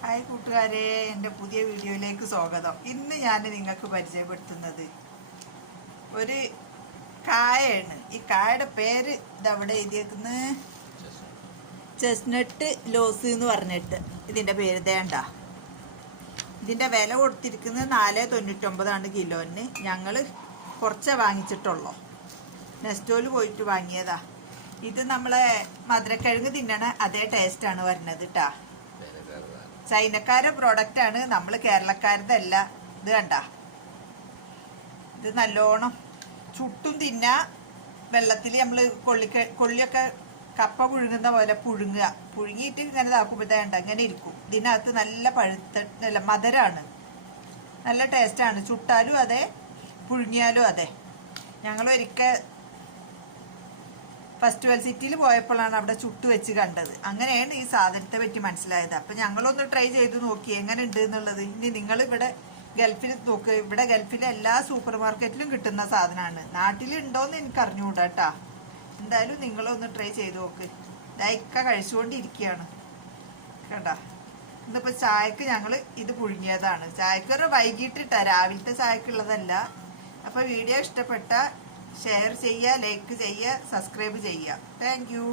Hi കൂട്ടുകാരെ, എൻ്റെ പുതിയ വീഡിയോയിലേക്ക് സ്വാഗതം. ഇന്ന് ഞാൻ നിങ്ങൾക്ക് പരിചയപ്പെടുത്തുന്നത് ഒരു കായയാണ്. ഈ കായയുടെ പേര് ഇതവിടെ എഴുതിയേക്കുന്നത് ചെസ്നട്ട് ലോസ് എന്ന് പറഞ്ഞിട്ട്. ഇതിൻ്റെ പേര് തേണ്ട. ഇതിൻ്റെ വില കൊടുത്തിരിക്കുന്നത് 4.99 കിലോന്. ഞങ്ങൾ കുറച്ചേ വാങ്ങിച്ചിട്ടുള്ളൂ. നെസ്റ്റോയിൽ പോയിട്ട് വാങ്ങിയതാ. ഇത് നമ്മളെ മധുരക്കിഴങ്ങ് തിന്നണ അതേ ടേസ്റ്റാണ് വരുന്നത് കേട്ടാ. ചൈനക്കാരുടെ പ്രോഡക്റ്റ് ആണ്, നമ്മൾ കേരളക്കാരതല്ല. ഇത് കണ്ട, ഇത് നല്ലോണം ചുട്ടും തിന്നാ. വെള്ളത്തിൽ നമ്മൾ കൊള്ളിയൊക്കെ കപ്പ പുഴുങ്ങുന്ന പോലെ പുഴുങ്ങിയിട്ട് ഇങ്ങനെ ഇതാക്കുമ്പോഴത്തേണ്ട ഇങ്ങനെ ഇരിക്കും. ഇതിനകത്ത് നല്ല പഴുത്തല്ല മധുരമാണ്, നല്ല ടേസ്റ്റാണ്. ചുട്ടാലും അതെ, പുഴുങ്ങിയാലും അതെ. ഞങ്ങൾ ഒരിക്കൽ ഫെസ്റ്റിവൽ സിറ്റിയിൽ പോയപ്പോഴാണ് അവിടെ ചുട്ട് വെച്ച് കണ്ടത്. അങ്ങനെയാണ് ഈ സാധനത്തെ പറ്റി മനസ്സിലായത്. അപ്പം ഞങ്ങളൊന്ന് ട്രൈ ചെയ്ത് നോക്കി എങ്ങനെ ഉണ്ട് എന്നുള്ളത്. ഇനി നിങ്ങൾ ഇവിടെ ഗൾഫിൽ നോക്ക്. ഇവിടെ ഗൾഫിലെ എല്ലാ സൂപ്പർ മാർക്കറ്റിലും കിട്ടുന്ന സാധനമാണ്. നാട്ടിലുണ്ടോയെന്ന് എനിക്ക് അറിഞ്ഞുകൂടാ കേട്ടാ. എന്തായാലും നിങ്ങളൊന്ന് ട്രൈ ചെയ്ത് നോക്ക്. ഇതൊക്കെ കഴിച്ചുകൊണ്ടിരിക്കുകയാണ് കേട്ടാ. ഇന്നിപ്പോൾ ചായക്ക് ഞങ്ങൾ ഇത് പുഴുങ്ങിയതാണ്. ചായക്ക് ഒരു വൈകിട്ടിട്ടാ, രാവിലത്തെ ചായക്കുള്ളതല്ല. അപ്പോൾ വീഡിയോ ഇഷ്ടപ്പെട്ട ഷെയർ ചെയ്യുക, ലൈക്ക് ചെയ്യുക, സബ്സ്ക്രൈബ് ചെയ്യുക. Thank you.